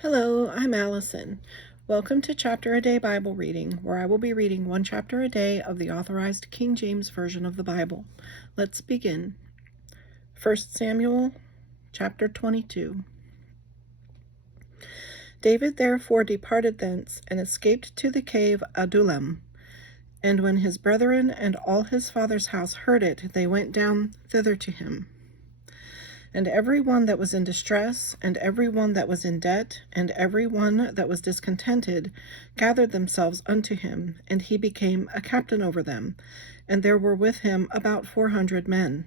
Hello, I'm Allison. Welcome to Chapter a Day Bible Reading, where I will be reading one chapter a day of the Authorized King James Version of the Bible. Let's begin. 1 Samuel, chapter 22. David therefore departed thence, and escaped to the cave Adullam. And when his brethren and all his father's house heard it, they went down thither to him. And every one that was in distress, and every one that was in debt, and every one that was discontented, gathered themselves unto him, and he became a captain over them. And there were with him about 400 men.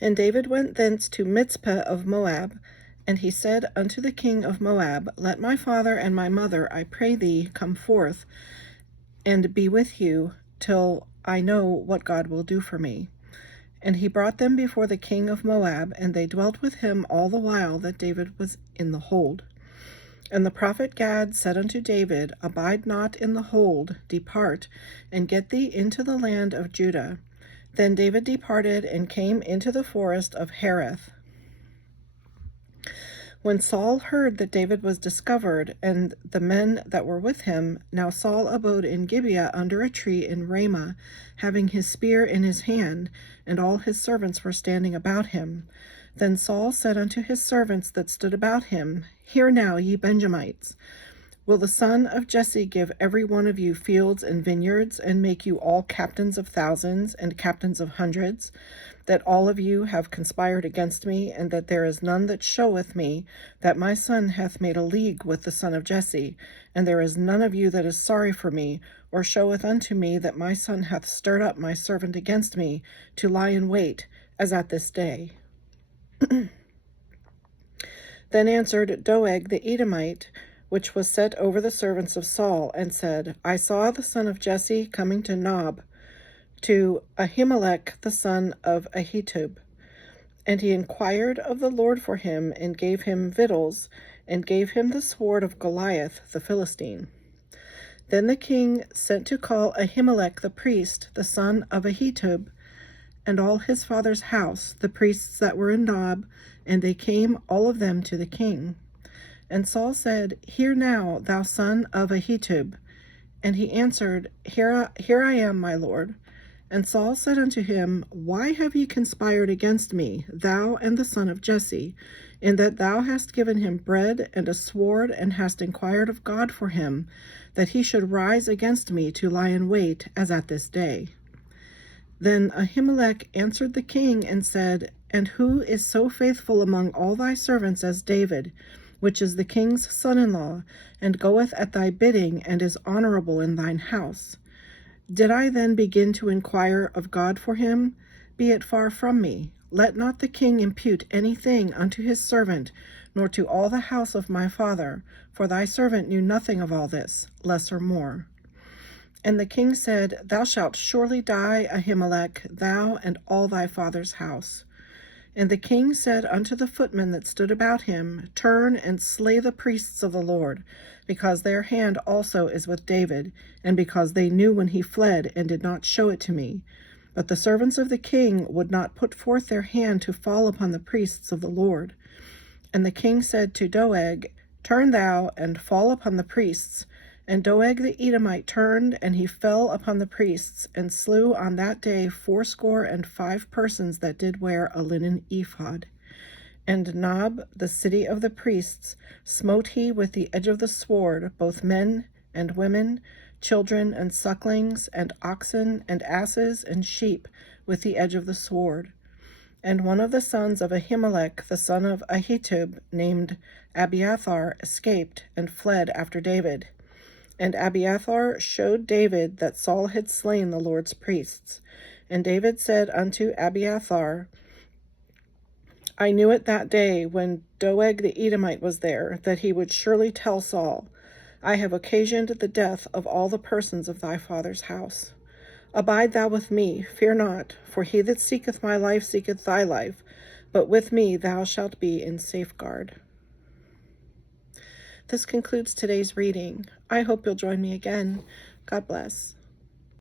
And David went thence to Mizpah of Moab, and he said unto the king of Moab, Let my father and my mother, I pray thee, come forth, and be with you, till I know what God will do for me. And he brought them before the king of Moab, and they dwelt with him all the while that David was in the hold. And the prophet Gad said unto David, Abide not in the hold, depart, and get thee into the land of Judah. Then David departed, and came into the forest of Hereth. When Saul heard that David was discovered, and the men that were with him, now Saul abode in Gibeah under a tree in Ramah, having his spear in his hand, and all his servants were standing about him. Then Saul said unto his servants that stood about him, Hear now, ye Benjamites, will the son of Jesse give every one of you fields and vineyards, and make you all captains of thousands and captains of hundreds, that all of you have conspired against me, and that there is none that showeth me that my son hath made a league with the son of Jesse, and there is none of you that is sorry for me, or showeth unto me that my son hath stirred up my servant against me, to lie in wait, as at this day. Then answered Doeg the Edomite, which was set over the servants of Saul, and said, I saw the son of Jesse coming to Nob, to Ahimelech the son of Ahitub. And he inquired of the Lord for him, and gave him victuals, and gave him the sword of Goliath the Philistine. Then the king sent to call Ahimelech the priest, the son of Ahitub, and all his father's house, the priests that were in Nob, and they came all of them to the king. And Saul said, Hear now, thou son of Ahitub. And he answered, Here I am, my lord. And Saul said unto him, Why have ye conspired against me, thou and the son of Jesse, in that thou hast given him bread and a sword, and hast inquired of God for him, that he should rise against me to lie in wait, as at this day? Then Ahimelech answered the king, and said, And who is so faithful among all thy servants as David, which is the king's son-in-law, and goeth at thy bidding, and is honorable in thine house? Did I then begin to inquire of God for him? Be it far from me. Let not the king impute anything unto his servant, nor to all the house of my father, for thy servant knew nothing of all this, less or more. And the king said, Thou shalt surely die, Ahimelech, thou and all thy father's house. And the king said unto the footmen that stood about him, Turn and slay the priests of the Lord, because their hand also is with David, and because they knew when he fled, and did not show it to me. But the servants of the king would not put forth their hand to fall upon the priests of the Lord. And the king said to Doeg, Turn thou, and fall upon the priests. And Doeg the Edomite turned, and he fell upon the priests, and slew on that day 75 persons that did wear a linen ephod. And Nob, the city of the priests, smote he with the edge of the sword, both men and women, children and sucklings, and oxen and asses and sheep, with the edge of the sword. And one of the sons of Ahimelech, the son of Ahitub, named Abiathar, escaped, and fled after David. And Abiathar showed David that Saul had slain the Lord's priests. And David said unto Abiathar, I knew it that day when Doeg the Edomite was there, that he would surely tell Saul, I have occasioned the death of all the persons of thy father's house. Abide thou with me, fear not, for he that seeketh my life seeketh thy life, but with me thou shalt be in safeguard. This concludes today's reading. I hope you'll join me again. God bless.